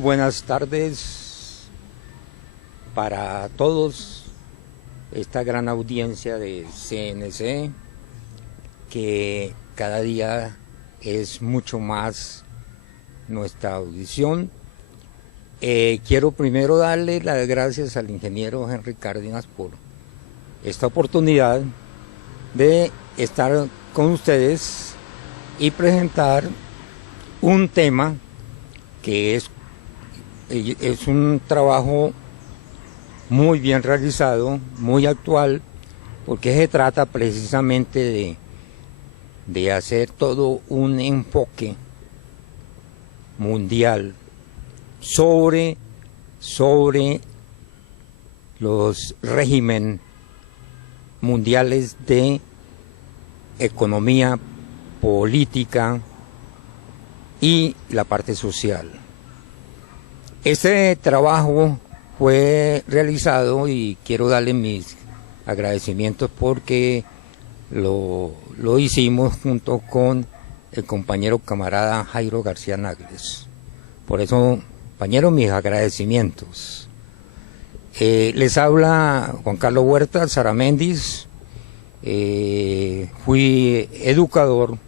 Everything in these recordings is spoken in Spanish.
buenas tardes para todos, esta gran audiencia de CNC, que cada día es mucho más nuestra audición. Quiero primero darle las gracias al ingeniero Henry Cárdenas por esta oportunidad de estar con ustedes y presentar un tema que es un trabajo muy bien realizado, muy actual, porque se trata precisamente de hacer todo un enfoque mundial sobre los regímenes mundiales de economía, política y la parte social. Este trabajo fue realizado y quiero darle mis agradecimientos porque lo hicimos junto con el compañero camarada Jairo García Nagles. Por eso, compañero, mis agradecimientos. Les habla Juan Carlos Huerta Zaramendis. Fui educador,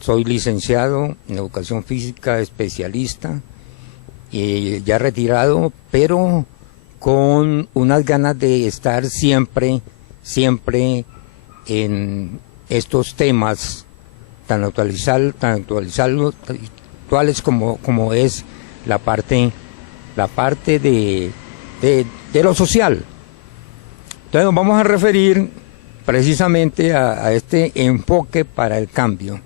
soy licenciado en educación física, especialista, ya retirado, pero con unas ganas de estar siempre en estos temas tan actuales como es la parte de lo social. Entonces nos vamos a referir precisamente a este enfoque para el cambio.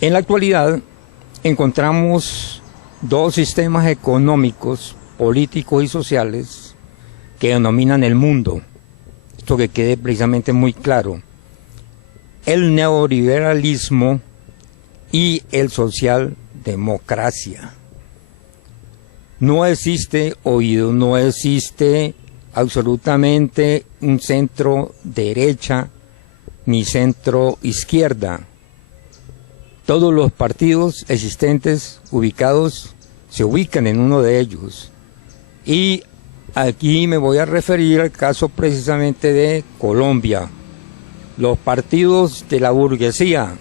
En la actualidad encontramos dos sistemas económicos, políticos y sociales que dominan el mundo. Esto que quede precisamente muy claro. El neoliberalismo y el socialdemocracia. No existe no existe absolutamente un centro derecha ni centro izquierda. Todos los partidos existentes se ubican en uno de ellos. Y aquí me voy a referir al caso precisamente de Colombia. Los partidos de la burguesía,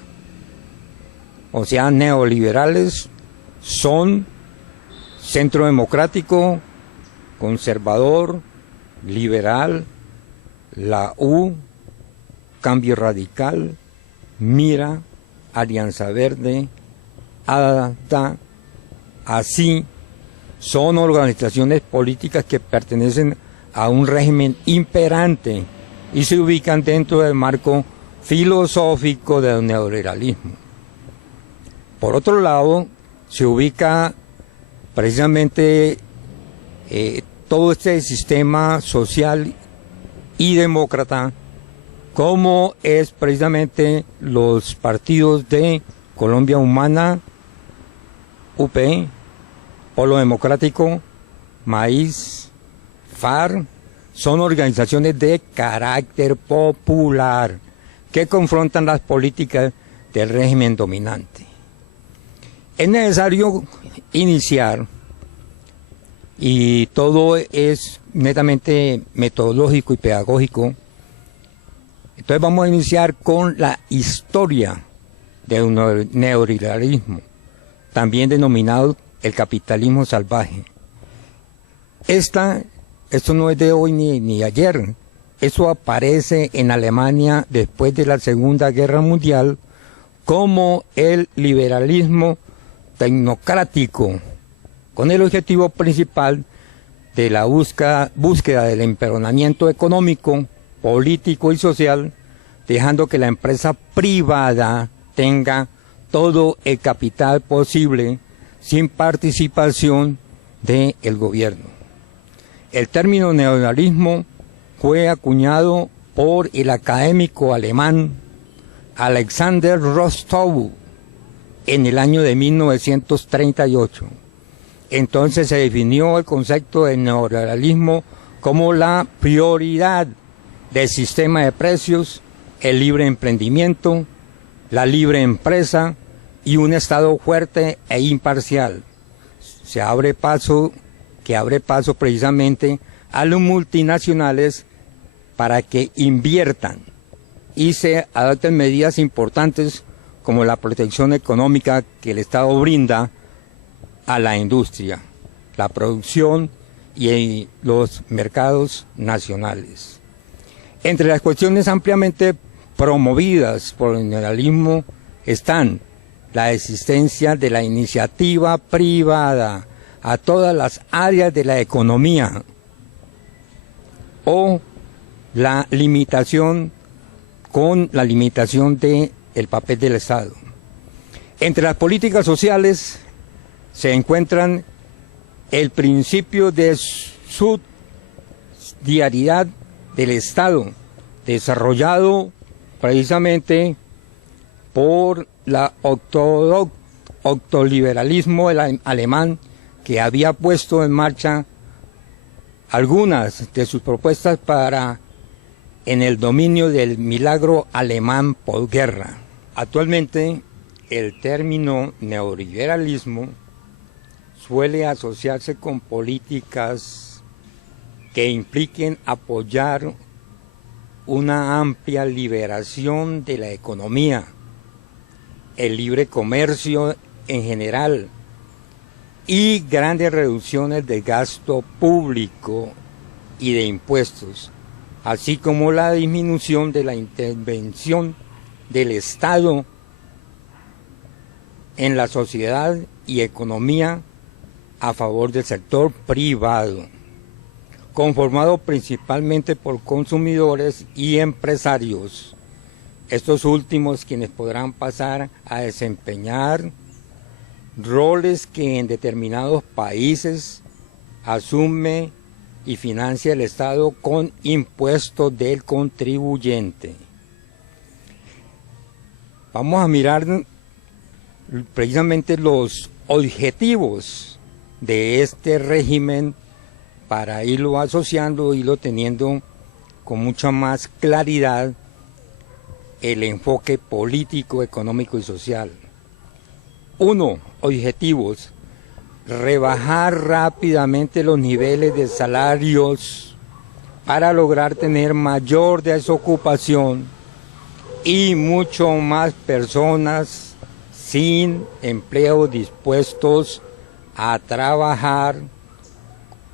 o sea, neoliberales, son Centro Democrático, Conservador, Liberal, la U, Cambio Radical, Mira, Alianza Verde, ADA. Así son organizaciones políticas que pertenecen a un régimen imperante y se ubican dentro del marco filosófico del neoliberalismo. Por otro lado, se ubica precisamente todo este sistema social y demócrata, como es precisamente los partidos de Colombia Humana, UP, Polo Democrático, Maíz, FARC. Son organizaciones de carácter popular que confrontan las políticas del régimen dominante. Es necesario iniciar, y todo es netamente metodológico y pedagógico. Entonces vamos a iniciar con la historia del neoliberalismo, también denominado el capitalismo salvaje. Esto no es de hoy ni ayer. Eso aparece en Alemania después de la Segunda Guerra Mundial como el liberalismo tecnocrático, con el objetivo principal de la búsqueda del emperonamiento económico, político y social, dejando que la empresa privada tenga todo el capital posible sin participación del gobierno. El término neoliberalismo fue acuñado por el académico alemán Alexander Rostow en el año de 1938. Entonces se definió el concepto de neoliberalismo como la prioridad del sistema de precios, el libre emprendimiento, la libre empresa y un Estado fuerte e imparcial, que abre paso precisamente a los multinacionales para que inviertan y se adopten medidas importantes como la protección económica que el Estado brinda a la industria, la producción y los mercados nacionales. Entre las cuestiones ampliamente promovidas por el neoliberalismo están la existencia de la iniciativa privada a todas las áreas de la economía o la limitación del papel del Estado. Entre las políticas sociales se encuentran el principio de subsidiariedad del Estado, desarrollado precisamente por la octoliberalismo alemán, que había puesto en marcha algunas de sus propuestas en el dominio del milagro alemán posguerra. Actualmente, el término neoliberalismo suele asociarse con políticas que impliquen apoyar una amplia liberación de la economía, el libre comercio en general y grandes reducciones de gasto público y de impuestos, así como la disminución de la intervención del Estado en la sociedad y economía a favor del sector privado, conformado principalmente por consumidores y empresarios, estos últimos quienes podrán pasar a desempeñar roles que en determinados países asume y financia el Estado con impuestos del contribuyente. Vamos a mirar precisamente los objetivos de este régimen para irlo asociando, irlo teniendo con mucha más claridad el enfoque político, económico y social. 1. Objetivos: rebajar rápidamente los niveles de salarios para lograr tener mayor desocupación y mucho más personas sin empleo dispuestos a trabajar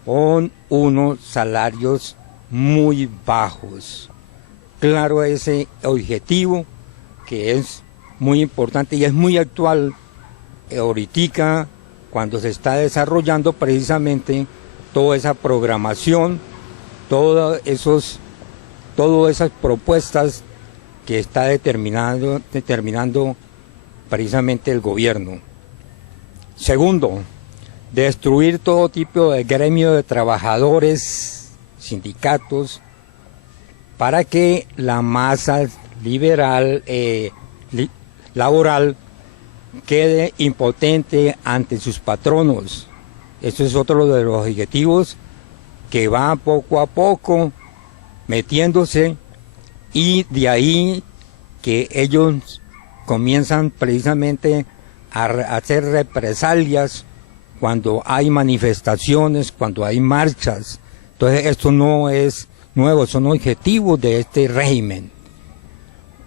con unos salarios muy bajos. Claro, ese objetivo que es muy importante y es muy actual ahorita cuando se está desarrollando precisamente toda esa programación, todas esas propuestas que está determinando precisamente el gobierno. Segundo, destruir todo tipo de gremio de trabajadores, sindicatos, para que la masa laboral quede impotente ante sus patronos. Eso es otro de los objetivos que va poco a poco metiéndose, y de ahí que ellos comienzan precisamente a hacer represalias cuando hay manifestaciones, cuando hay marchas. Entonces esto no es nuevo, son objetivos de este régimen.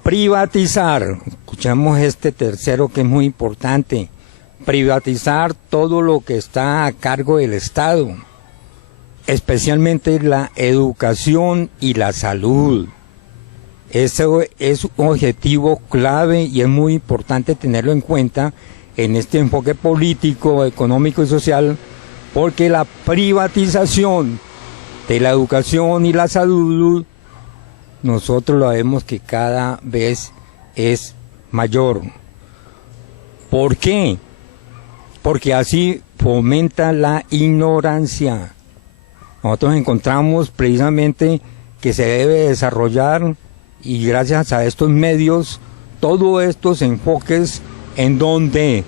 Privatizar, escuchamos este tercero que es muy importante, privatizar todo lo que está a cargo del Estado, especialmente la educación y la salud. Eso es un objetivo clave y es muy importante tenerlo en cuenta en este enfoque político, económico y social, porque la privatización de la educación y la salud, nosotros lo vemos que cada vez es mayor. ¿Por qué? Porque así fomenta la ignorancia. Nosotros encontramos precisamente que se debe desarrollar, y gracias a estos medios, todos estos enfoques en donde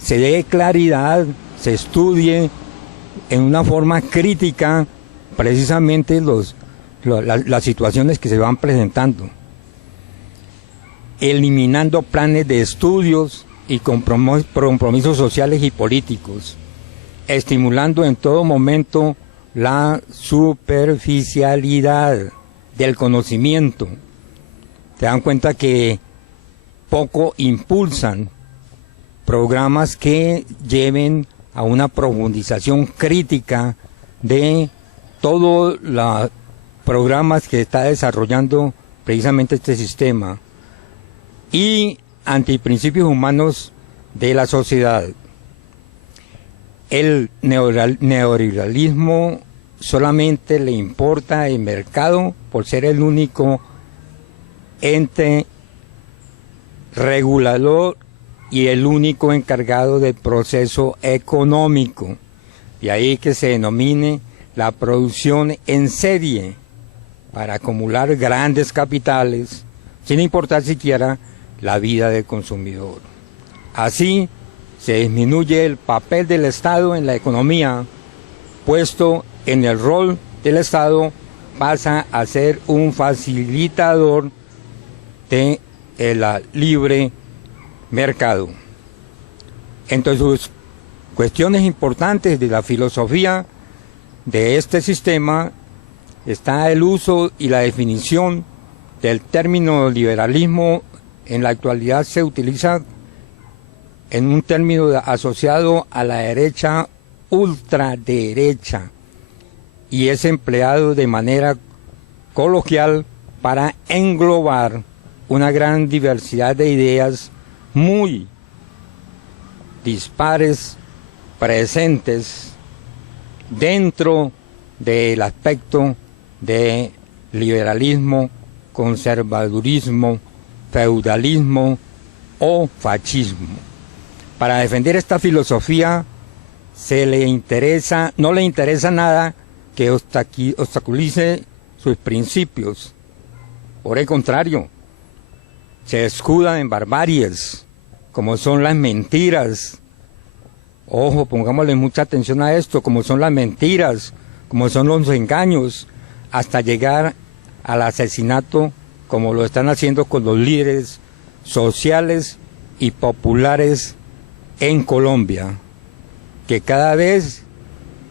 se dé claridad, se estudie en una forma crítica precisamente las situaciones que se van presentando, eliminando planes de estudios y compromisos sociales y políticos. estimulando en todo momento la superficialidad del conocimiento. Te dan cuenta que poco impulsan programas que lleven a una profundización crítica de todos los programas que está desarrollando precisamente este sistema y antiprincipios humanos de la sociedad. El neoliberalismo solamente le importa el mercado por ser el único ente regulador y el único encargado del proceso económico. De ahí que se denomine la producción en serie para acumular grandes capitales sin importar siquiera la vida del consumidor. Así se disminuye el papel del Estado en la economía, puesto en el rol del Estado pasa a ser un facilitador de el libre mercado. Entre sus cuestiones importantes de la filosofía de este sistema está el uso y la definición del término liberalismo. En la actualidad se utiliza en un término asociado a la derecha ultraderecha y es empleado de manera coloquial para englobar una gran diversidad de ideas muy dispares presentes dentro del aspecto de liberalismo, conservadurismo, feudalismo o fascismo. Para defender esta filosofía no le interesa nada que obstaculice sus principios. Por el contrario, se escuda en barbaries, como son las mentiras. Ojo, pongámosle mucha atención a esto, como son las mentiras, como son los engaños, hasta llegar al asesinato, como lo están haciendo con los líderes sociales y populares en Colombia, que cada vez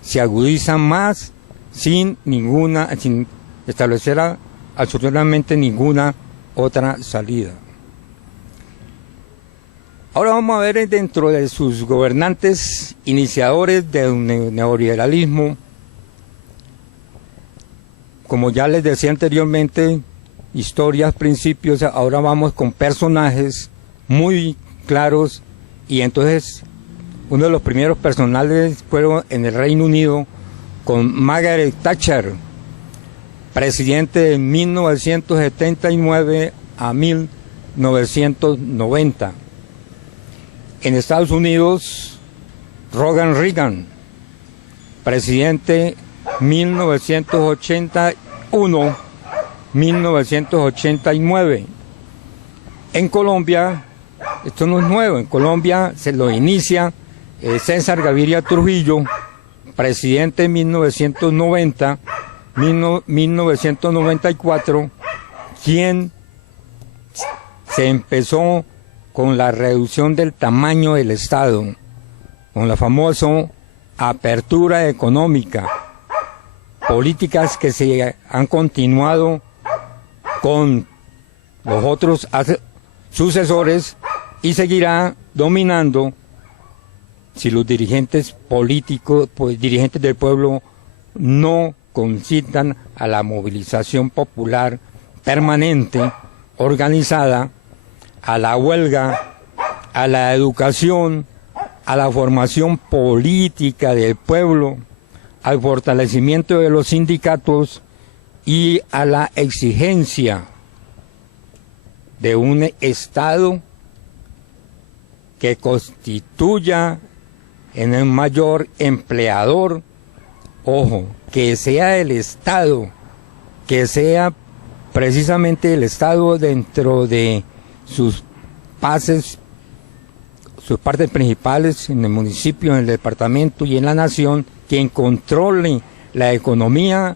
se agudizan más sin establecer absolutamente ninguna otra salida. Ahora vamos a ver dentro de sus gobernantes iniciadores del neoliberalismo, como ya les decía anteriormente, historias, principios. Ahora vamos con personajes muy claros, y entonces uno de los primeros personajes fueron en el Reino Unido con Margaret Thatcher, presidente de 1979 a 1990. En Estados Unidos, Ronald Reagan, presidente 1981-1989. En Colombia, esto no es nuevo, en Colombia se lo inicia César Gaviria Trujillo, presidente en 1990-1994, quien se empezó con la reducción del tamaño del Estado, con la famosa apertura económica, políticas que se han continuado con los otros sucesores y seguirá dominando si los dirigentes políticos, dirigentes del pueblo, no concitan a la movilización popular permanente, organizada, a la huelga, a la educación, a la formación política del pueblo, al fortalecimiento de los sindicatos y a la exigencia de un Estado que constituya en el mayor empleador, ojo, que sea el Estado, que sea precisamente el Estado dentro de sus partes principales, en el municipio, en el departamento y en la nación, quien controle la economía,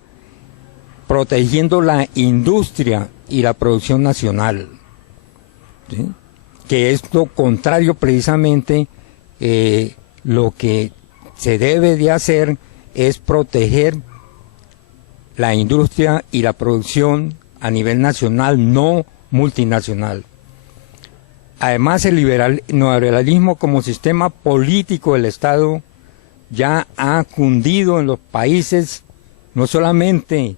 protegiendo la industria y la producción nacional, ¿sí? Que es lo contrario precisamente lo que se debe de hacer es proteger la industria y la producción a nivel nacional, no multinacional. Además, el neoliberalismo como sistema político del Estado ya ha cundido en los países, no solamente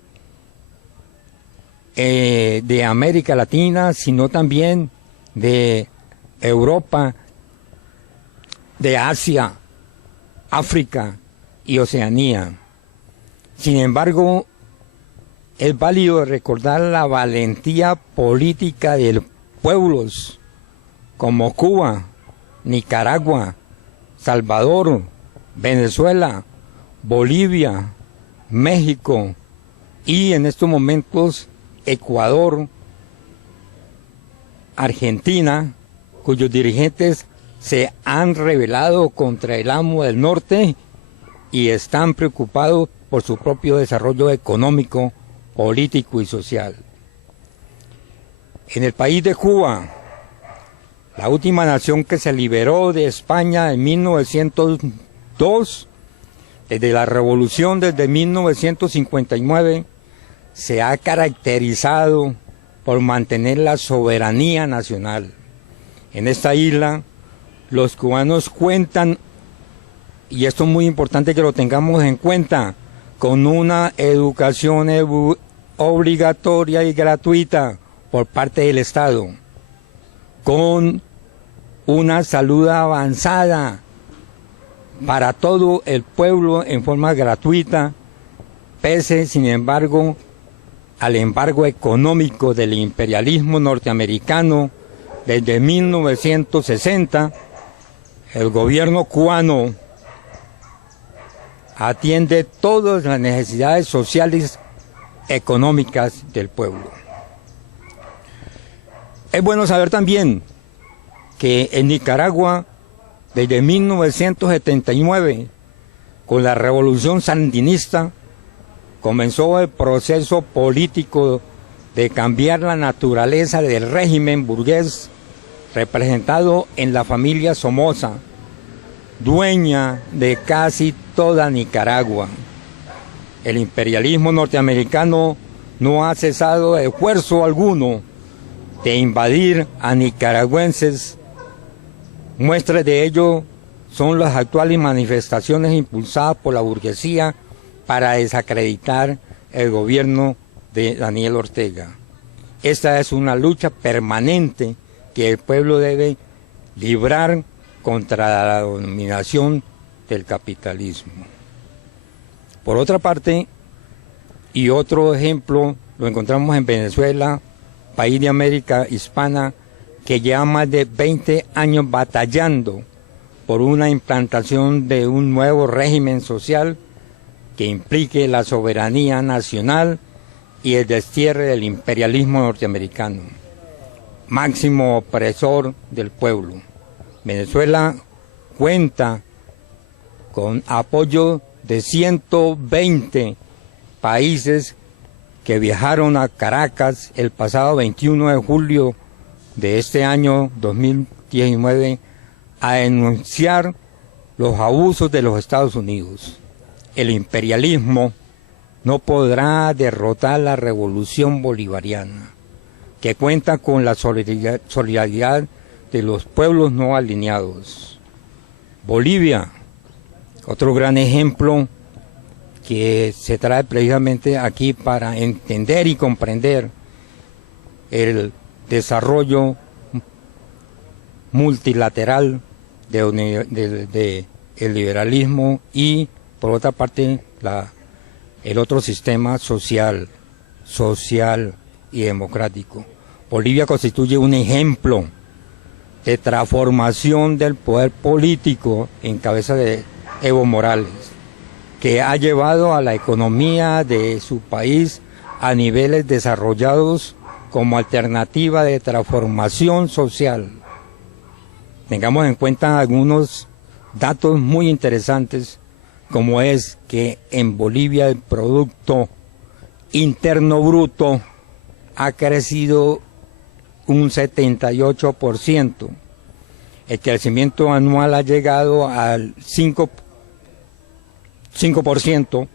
de América Latina, sino también de Europa, de Asia, África y Oceanía. Sin embargo, es válido recordar la valentía política de pueblos como Cuba, Nicaragua, Salvador, Venezuela, Bolivia, México y en estos momentos Ecuador, Argentina, cuyos dirigentes se han rebelado contra el amo del norte y están preocupados por su propio desarrollo económico, político y social. En el país de Cuba, la última nación que se liberó de España en 1902, desde la revolución desde 1959, se ha caracterizado por mantener la soberanía nacional. En esta isla, los cubanos cuentan, y esto es muy importante que lo tengamos en cuenta, con una educación obligatoria y gratuita por parte del Estado, con una salud avanzada para todo el pueblo en forma gratuita, pese, sin embargo, al embargo económico del imperialismo norteamericano. Desde 1960, el gobierno cubano atiende todas las necesidades sociales económicas del pueblo. Es bueno saber también que en Nicaragua, desde 1979, con la revolución sandinista, comenzó el proceso político de cambiar la naturaleza del régimen burgués representado en la familia Somoza, dueña de casi toda Nicaragua. El imperialismo norteamericano no ha cesado esfuerzo alguno de invadir a nicaragüenses. Muestras de ello son las actuales manifestaciones impulsadas por la burguesía para desacreditar el gobierno de Daniel Ortega. Esta es una lucha permanente que el pueblo debe librar contra la dominación del capitalismo. Por otra parte, y otro ejemplo, lo encontramos en Venezuela, país de América hispana, que lleva más de 20 años batallando por una implantación de un nuevo régimen social que implique la soberanía nacional y el destierre del imperialismo norteamericano, máximo opresor del pueblo. Venezuela cuenta con apoyo de 120 países que viajaron a Caracas el pasado 21 de julio de este año 2019 a denunciar los abusos de los Estados Unidos. El imperialismo no podrá derrotar la revolución bolivariana, que cuenta con la solidaridad de los pueblos no alineados. Bolivia, otro gran ejemplo que se trae precisamente aquí para entender y comprender el desarrollo multilateral de el liberalismo y, por otra parte, el otro sistema social y democrático. Bolivia constituye un ejemplo de transformación del poder político en cabeza de Evo Morales, que ha llevado a la economía de su país a niveles desarrollados como alternativa de transformación social. Tengamos en cuenta algunos datos muy interesantes, como es que en Bolivia el Producto Interno Bruto ha crecido un 78%. El crecimiento anual ha llegado al 5%,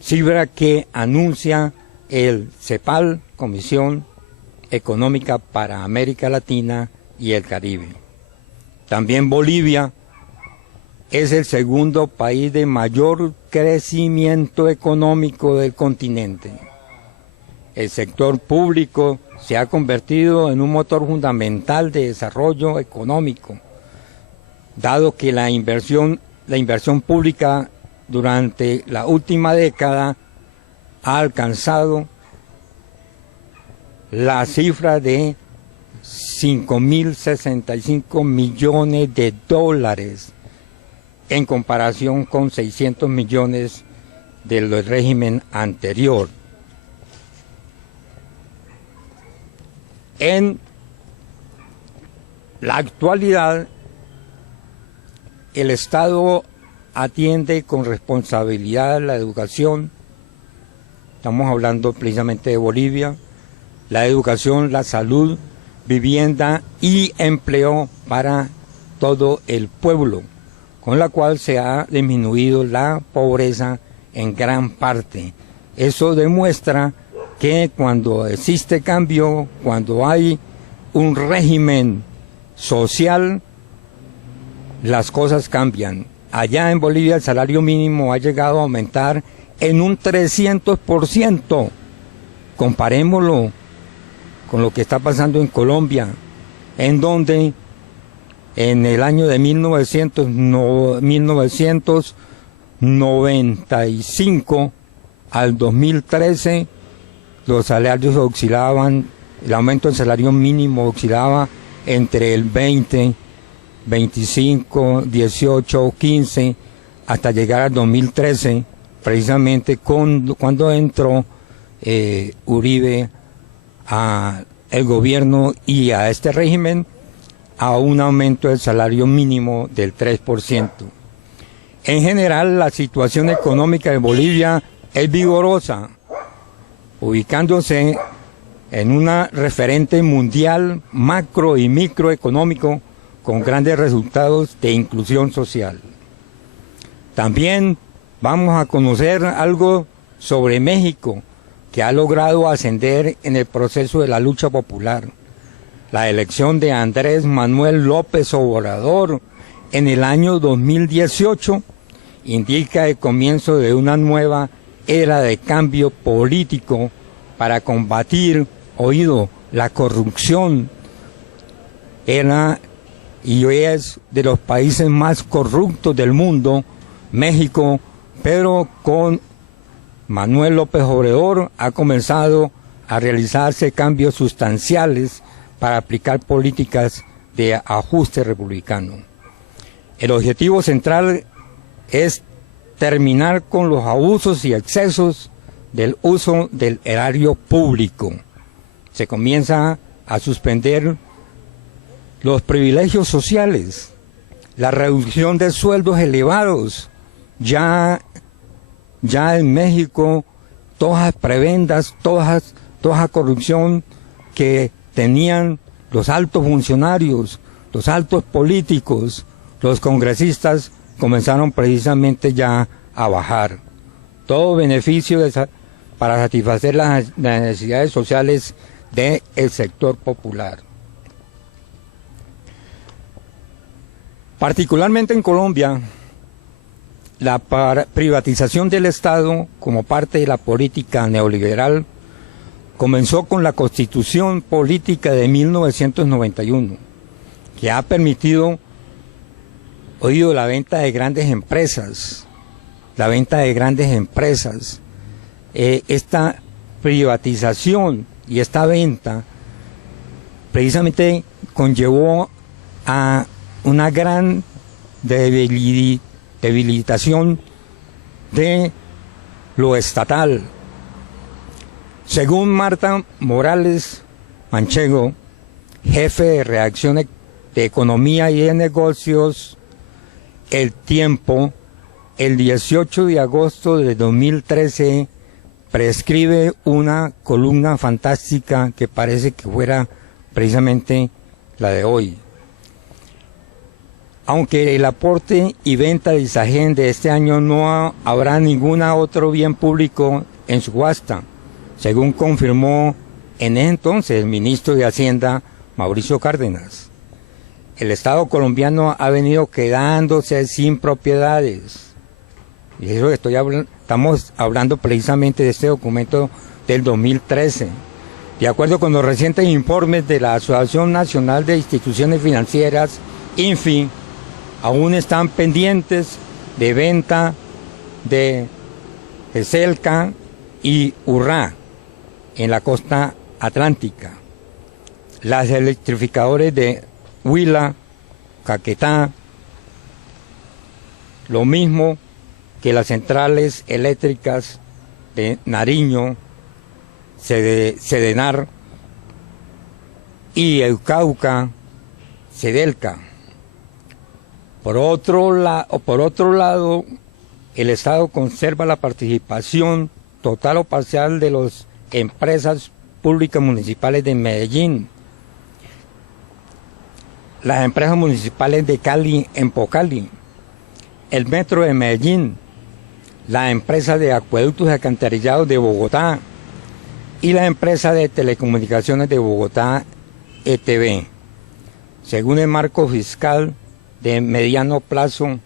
cifra que anuncia el CEPAL, Comisión Económica para América Latina y el Caribe. También Bolivia es el segundo país de mayor crecimiento económico del continente. El sector público se ha convertido en un motor fundamental de desarrollo económico, dado que la inversión pública durante la última década ha alcanzado la cifra de 5.065 millones de dólares en comparación con 600 millones del régimen anterior. En la actualidad, el Estado atiende con responsabilidad la educación. Estamos hablando precisamente de Bolivia, la educación, la salud, vivienda y empleo para todo el pueblo, con la cual se ha disminuido la pobreza en gran parte. Eso demuestra que cuando existe cambio, cuando hay un régimen social, las cosas cambian. Allá en Bolivia el salario mínimo ha llegado a aumentar en un 300%. Comparémoslo con lo que está pasando en Colombia, en donde en el año de 1995 al 2013 los salarios oscilaban, el aumento del salario mínimo oscilaba entre el 20, 25, 18, 15, hasta llegar al 2013, precisamente cuando entró Uribe al gobierno y a este régimen, a un aumento del salario mínimo del 3%. En general, la situación económica de Bolivia es vigorosa, ubicándose en una referente mundial macro y microeconómico con grandes resultados de inclusión social. También vamos a conocer algo sobre México, que ha logrado ascender en el proceso de la lucha popular. La elección de Andrés Manuel López Obrador en el año 2018 indica el comienzo de una nueva era de cambio político para combatir, la corrupción. Era y es de los países más corruptos del mundo, México, pero con Manuel López Obrador ha comenzado a realizarse cambios sustanciales para aplicar políticas de ajuste republicano. El objetivo central es terminar con los abusos y excesos del uso del erario público. Se comienza a suspender los privilegios sociales, la reducción de sueldos elevados. Ya en México, todas las prebendas, toda corrupción que tenían los altos funcionarios, los altos políticos, los congresistas, comenzaron precisamente ya a bajar. Todo beneficio para satisfacer las necesidades sociales del sector popular. Particularmente en Colombia, la privatización del Estado como parte de la política neoliberal comenzó con la Constitución Política de 1991, que ha permitido la venta de grandes empresas, esta privatización y esta venta precisamente conllevó a una gran debilitación de lo estatal. Según Marta Morales Manchego, jefe de redacción de Economía y de Negocios, El Tiempo, el 18 de agosto de 2013 prescribe una columna fantástica que parece que fuera precisamente la de hoy. Aunque el aporte y venta de Isagen de este año no habrá ningún otro bien público en subasta, según confirmó en ese entonces el ministro de Hacienda, Mauricio Cárdenas. El Estado colombiano ha venido quedándose sin propiedades. Y eso estamos hablando precisamente de este documento del 2013. De acuerdo con los recientes informes de la Asociación Nacional de Instituciones Financieras, INFI, aún están pendientes de venta de Celca y Urrá en la costa atlántica. Las electrificadores de Huila, Caquetá, lo mismo que las centrales eléctricas de Nariño, Sedenar y el Cauca, Sedelca. Por otro lado, el Estado conserva la participación total o parcial de las empresas públicas municipales de Medellín, las empresas municipales de Cali, Empocali, el Metro de Medellín, la empresa de acueductos y alcantarillados de Bogotá y la empresa de telecomunicaciones de Bogotá, ETB. Según el marco fiscal de mediano plazo,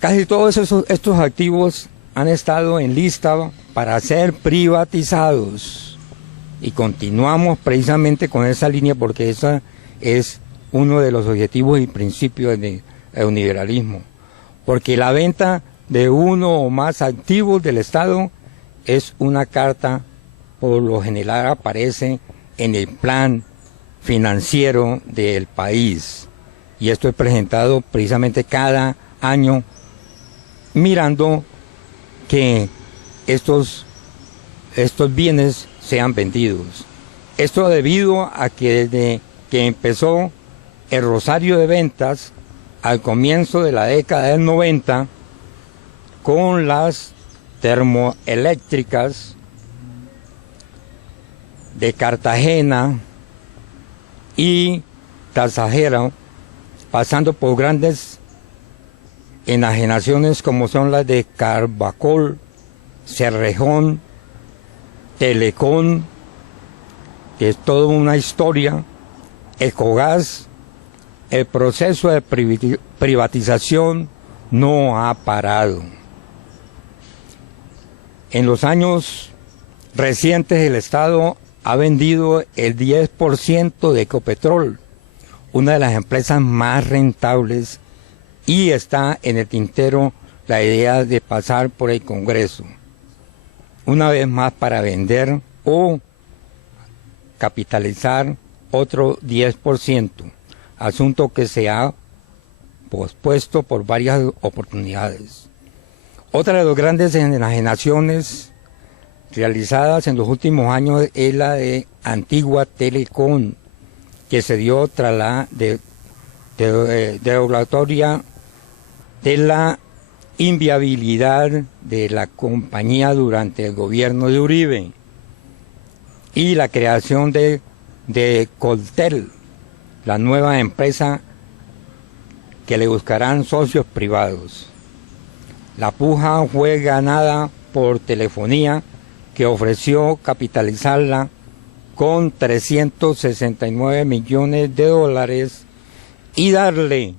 casi todos estos activos han estado en lista para ser privatizados. Y continuamos precisamente con esa línea porque esa es uno de los objetivos y principios del neoliberalismo. Porque la venta de uno o más activos del Estado es una carta, por lo general aparece en el plan financiero del país. Y esto es presentado precisamente cada año mirando que estos bienes sean vendidos. Esto debido a que desde que empezó el rosario de ventas al comienzo de la década del 90 con las termoeléctricas de Cartagena y Tasajera, pasando por grandes enajenaciones como son las de Carbacol, Cerrejón, Telecom, que es toda una historia, Ecogas, el proceso de privatización no ha parado. En los años recientes el Estado ha vendido el 10% de Ecopetrol, una de las empresas más rentables, y está en el tintero la idea de pasar por el Congreso, una vez más para vender o capitalizar otro 10%, asunto que se ha pospuesto por varias oportunidades. Otra de las grandes enajenaciones realizadas en los últimos años es la de Antigua Telecom, que se dio tras la derogatoria de la inviabilidad de la compañía durante el gobierno de Uribe y la creación de Coltel, la nueva empresa que le buscarán socios privados. La puja fue ganada por Telefonía, que ofreció capitalizarla con 369 millones de dólares y darle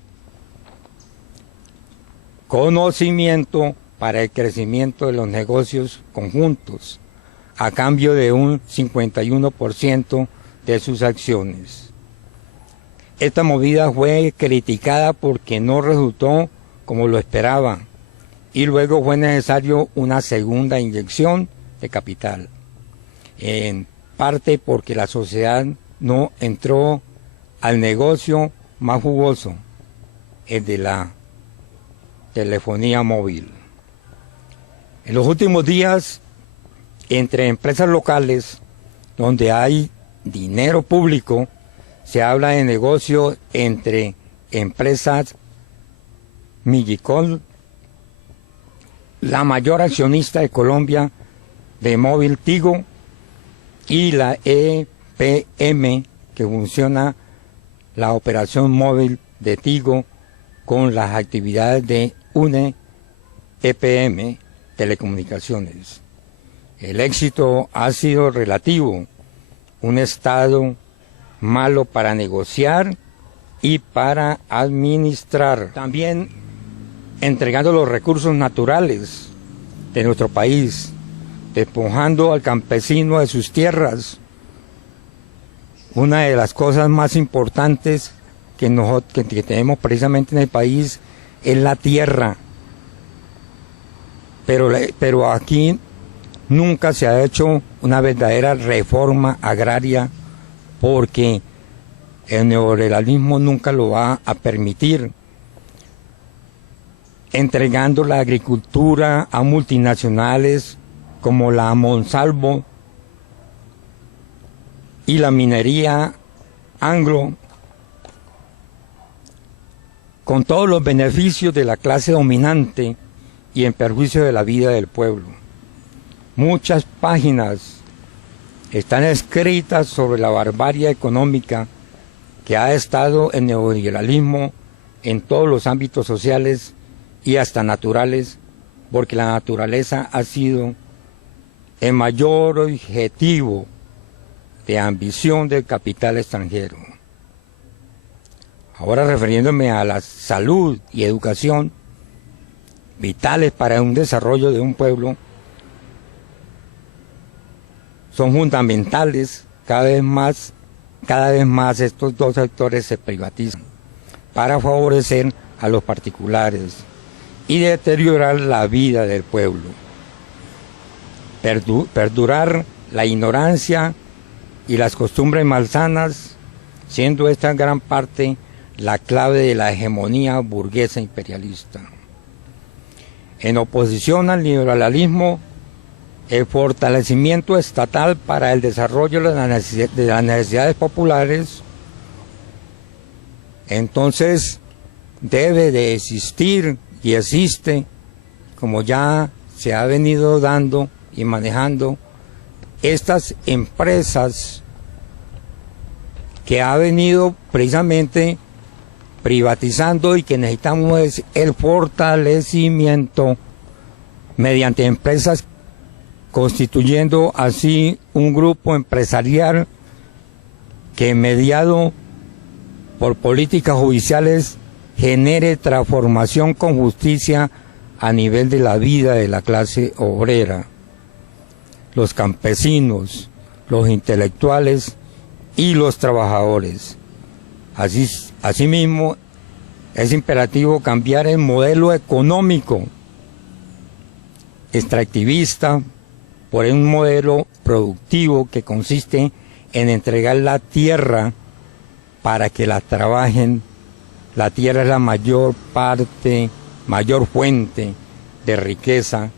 conocimiento para el crecimiento de los negocios conjuntos, a cambio de un 51% de sus acciones. Esta movida fue criticada porque no resultó como lo esperaba, y luego fue necesario una segunda inyección de capital, en parte porque la sociedad no entró al negocio más jugoso, el de la telefonía móvil. En los últimos días, entre empresas locales donde hay dinero público, se habla de negocio entre empresas Millicom, la mayor accionista de Colombia de Móvil Tigo, y la EPM, que funciona la operación móvil de Tigo con las actividades de UNE EPM Telecomunicaciones. El éxito ha sido relativo, un Estado malo para negociar y para administrar. También entregando los recursos naturales de nuestro país, despojando al campesino de sus tierras. Una de las cosas más importantes que tenemos precisamente en el país es la tierra. Pero aquí nunca se ha hecho una verdadera reforma agraria porque el neoliberalismo nunca lo va a permitir, entregando la agricultura a multinacionales como la Monsalvo y la minería Anglo, con todos los beneficios de la clase dominante y en perjuicio de la vida del pueblo. Muchas páginas están escritas sobre la barbarie económica que ha estado el neoliberalismo en todos los ámbitos sociales y hasta naturales, porque la naturaleza ha sido el mayor objetivo de ambición del capital extranjero. Ahora, refiriéndome a la salud y educación, vitales para un desarrollo de un pueblo, son fundamentales. Cada vez más estos dos sectores se privatizan para favorecer a los particulares y deteriorar la vida del pueblo. Perdurar la ignorancia y las costumbres malsanas, siendo esta en gran parte la clave de la hegemonía burguesa imperialista. En oposición al neoliberalismo, el fortalecimiento estatal para el desarrollo de las necesidades populares, entonces debe de existir y existe, como ya se ha venido dando y manejando, estas empresas que ha venido precisamente privatizando y que necesitamos el fortalecimiento mediante empresas, constituyendo así un grupo empresarial que, mediado por políticas judiciales, genere transformación con justicia a nivel de la vida de la clase obrera, los campesinos, los intelectuales y los trabajadores. Asimismo, es imperativo cambiar el modelo económico extractivista por un modelo productivo que consiste en entregar la tierra para que la trabajen. La tierra es la mayor fuente de riqueza,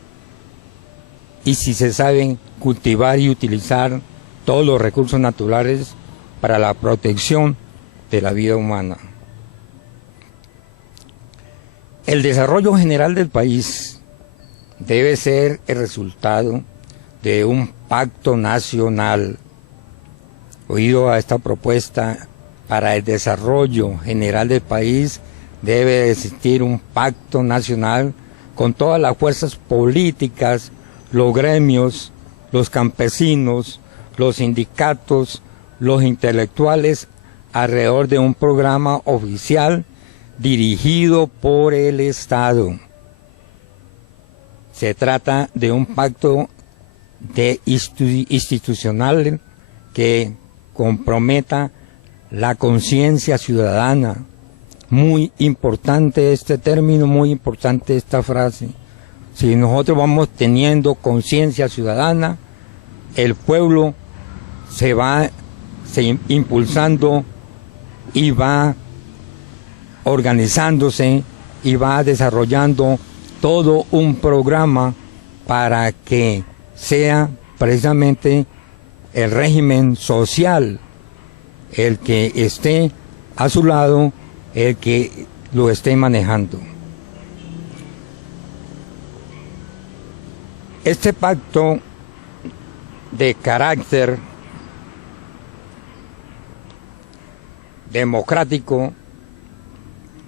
y si se saben cultivar y utilizar todos los recursos naturales para la protección de la vida humana. El desarrollo general del país debe ser el resultado de un pacto nacional. Oído a esta propuesta, para el desarrollo general del país debe existir un pacto nacional con todas las fuerzas políticas, los gremios, los campesinos, los sindicatos, los intelectuales, alrededor de un programa oficial dirigido por el Estado. Se trata de un pacto institucional que comprometa la conciencia ciudadana. Muy importante este término, muy importante esta frase. Si nosotros vamos teniendo conciencia ciudadana, el pueblo se va impulsando y va organizándose y va desarrollando todo un programa para que sea precisamente el régimen social el que esté a su lado, el que lo esté manejando. Este pacto de carácter democrático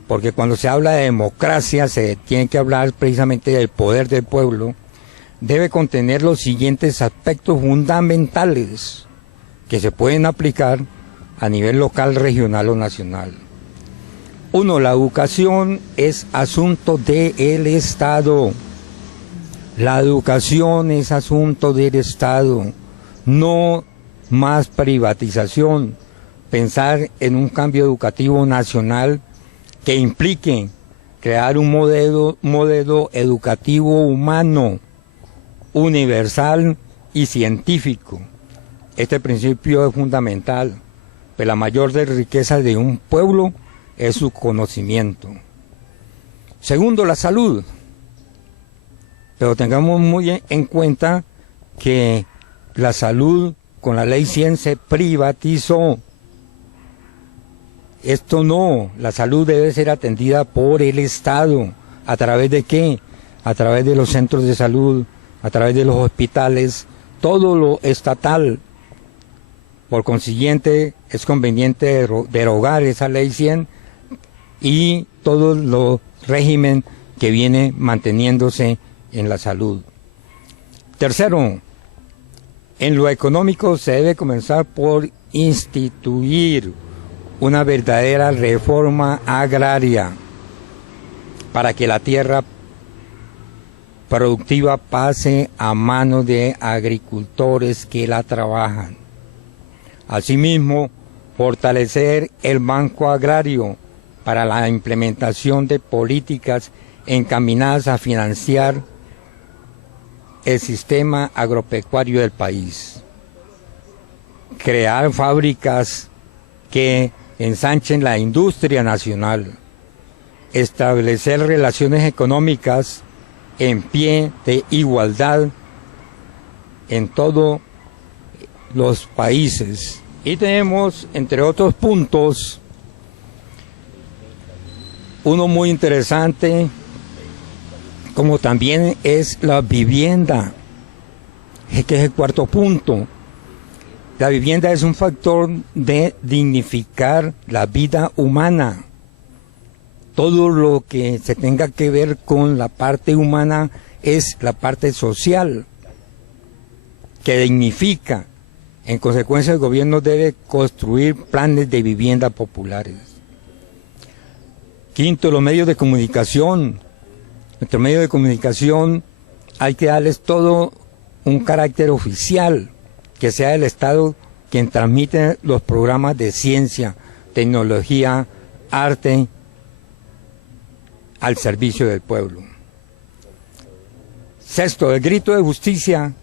porque cuando se habla de democracia se tiene que hablar precisamente del poder del pueblo, debe contener los siguientes aspectos fundamentales que se pueden aplicar a nivel local, regional o nacional. 1. La educación es asunto del Estado. La educación es asunto del Estado, no más privatización. Pensar en un cambio educativo nacional que implique crear un modelo educativo humano, universal y científico. Este principio es fundamental, pues la mayor riqueza de un pueblo es su conocimiento. 2. La salud. Pero tengamos muy en cuenta que la salud con la Ley 100 se privatizó. Esto no, la salud debe ser atendida por el Estado. ¿A través de qué? A través de los centros de salud, a través de los hospitales, todo lo estatal. Por consiguiente, es conveniente derogar esa Ley 100 y todo los régimen que viene manteniéndose en la salud. 3. En lo económico se debe comenzar por instituir una verdadera reforma agraria para que la tierra productiva pase a manos de agricultores que la trabajan. Asimismo, fortalecer el Banco Agrario para la implementación de políticas encaminadas a financiar el sistema agropecuario del país. Crear fábricas que ensanchen la industria nacional. Establecer relaciones económicas en pie de igualdad en todos los países. Y tenemos, entre otros puntos, uno muy interesante, como también es la vivienda, que es el 4. punto. La vivienda es un factor de dignificar la vida humana. Todo lo que se tenga que ver con la parte humana es la parte social, que dignifica. En consecuencia, el gobierno debe construir planes de vivienda populares. 5. Los medios de comunicación. Nuestros medios de comunicación hay que darles todo un carácter oficial, que sea el Estado quien transmite los programas de ciencia, tecnología, arte al servicio del pueblo. 6. El grito de justicia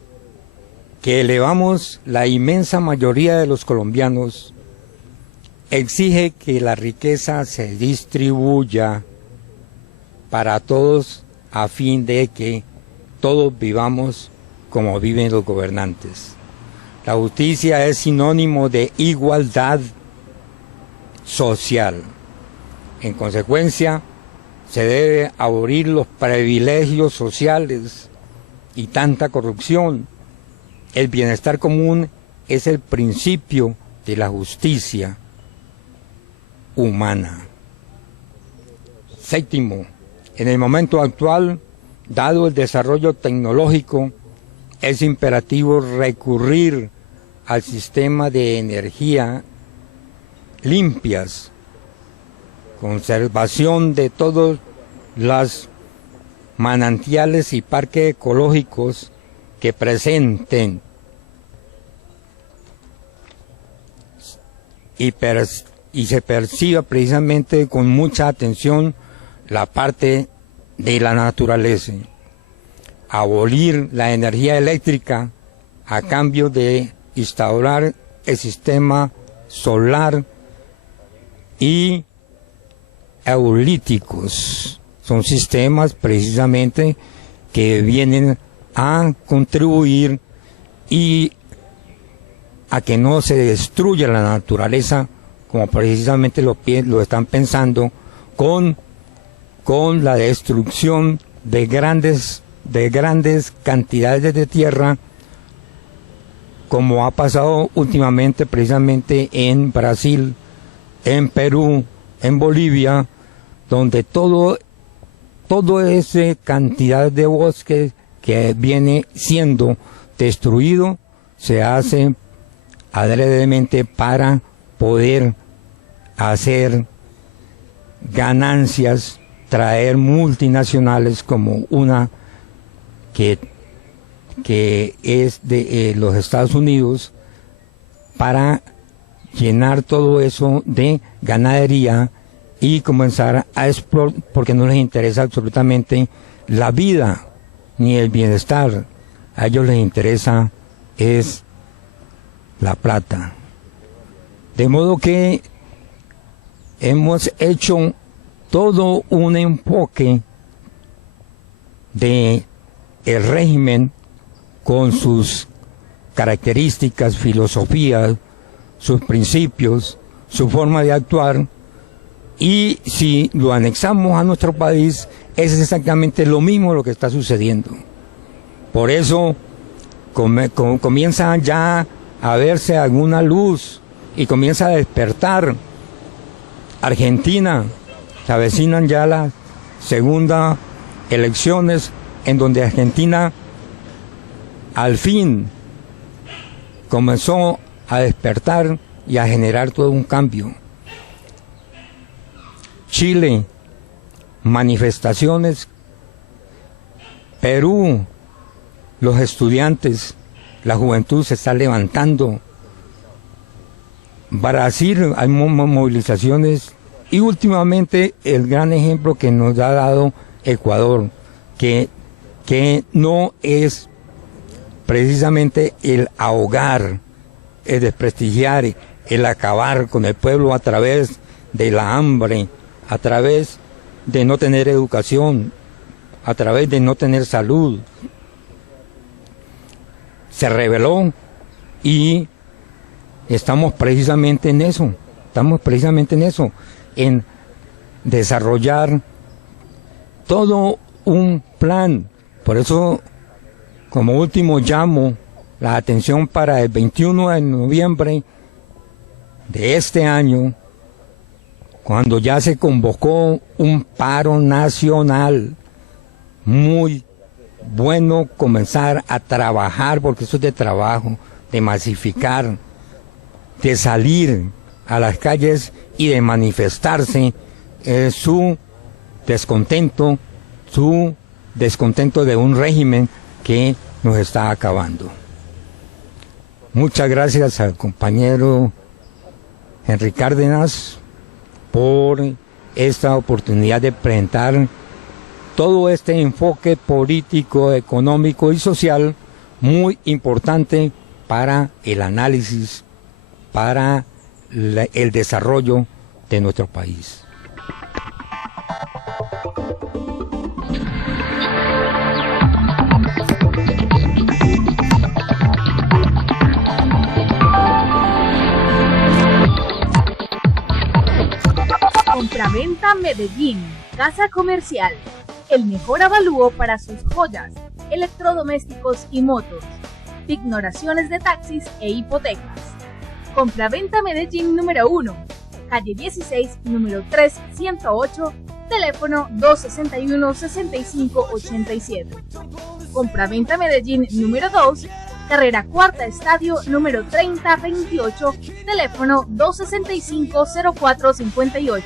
que elevamos la inmensa mayoría de los colombianos exige que la riqueza se distribuya para todos a fin de que todos vivamos como viven los gobernantes. La justicia es sinónimo de igualdad social. En consecuencia, se debe abolir los privilegios sociales y tanta corrupción. El bienestar común es el principio de la justicia humana. 7. En el momento actual, dado el desarrollo tecnológico, es imperativo recurrir al sistema de energía limpias, conservación de todos los manantiales y parques ecológicos que presenten y se perciba precisamente con mucha atención la parte de la naturaleza. Abolir la energía eléctrica a cambio de instaurar el sistema solar y eolíticos. Son sistemas precisamente que vienen a contribuir y a que no se destruya la naturaleza, como precisamente lo están pensando con la destrucción de grandes cantidades de tierra, como ha pasado últimamente precisamente en Brasil, en Perú, en Bolivia, donde toda esa cantidad de bosque que viene siendo destruido se hace adrederamente para poder hacer ganancias, traer multinacionales como una que es de los Estados Unidos, para llenar todo eso de ganadería y comenzar a explotar, porque no les interesa absolutamente la vida ni el bienestar. A ellos les interesa es la plata. De modo que hemos hecho todo un enfoque de el régimen con sus características, filosofías, sus principios, su forma de actuar, y si lo anexamos a nuestro país, es exactamente lo mismo lo que está sucediendo. Por eso comienza ya a verse alguna luz y comienza a despertar. Argentina, se avecinan ya las segundas elecciones en donde Argentina al fin comenzó a despertar y a generar todo un cambio. Chile, manifestaciones. Perú, los estudiantes, la juventud se está levantando. Brasil, hay movilizaciones. Y últimamente el gran ejemplo que nos ha dado Ecuador, que no es precisamente el ahogar, el desprestigiar, el acabar con el pueblo a través de la hambre, a través de no tener educación, a través de no tener salud. Se rebeló y estamos precisamente en eso, en desarrollar todo un plan. Por eso, como último, llamo la atención para el 21 de noviembre de este año, cuando ya se convocó un paro nacional. Muy bueno comenzar a trabajar, porque eso es de trabajo, de masificar, de salir a las calles y de manifestarse su descontento de un régimen que nos está acabando. Muchas gracias al compañero Henry Cárdenas por esta oportunidad de presentar todo este enfoque político, económico y social muy importante para el análisis, para el desarrollo de nuestro país. Compraventa Medellín, casa comercial, el mejor avalúo para sus joyas, electrodomésticos y motos, ignoraciones de taxis e hipotecas. Compraventa Medellín número 1, calle 16, número 3108, teléfono 261-6587. Compraventa Medellín número 2, carrera Cuarta Estadio, número 3028, teléfono 265-0458.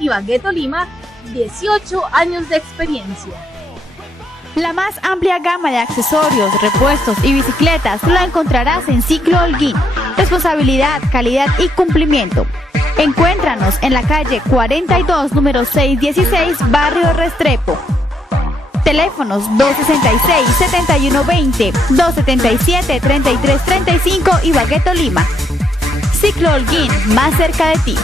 Ibagué, Tolima, 18 años de experiencia. La más amplia gama de accesorios, repuestos y bicicletas la encontrarás en Ciclo Holguín. Responsabilidad, calidad y cumplimiento. Encuéntranos en la calle 42, número 616, barrio Restrepo. Teléfonos 266-7120, 277-3335, Ibagué, Tolima. Ciclo Holguín, más cerca de ti.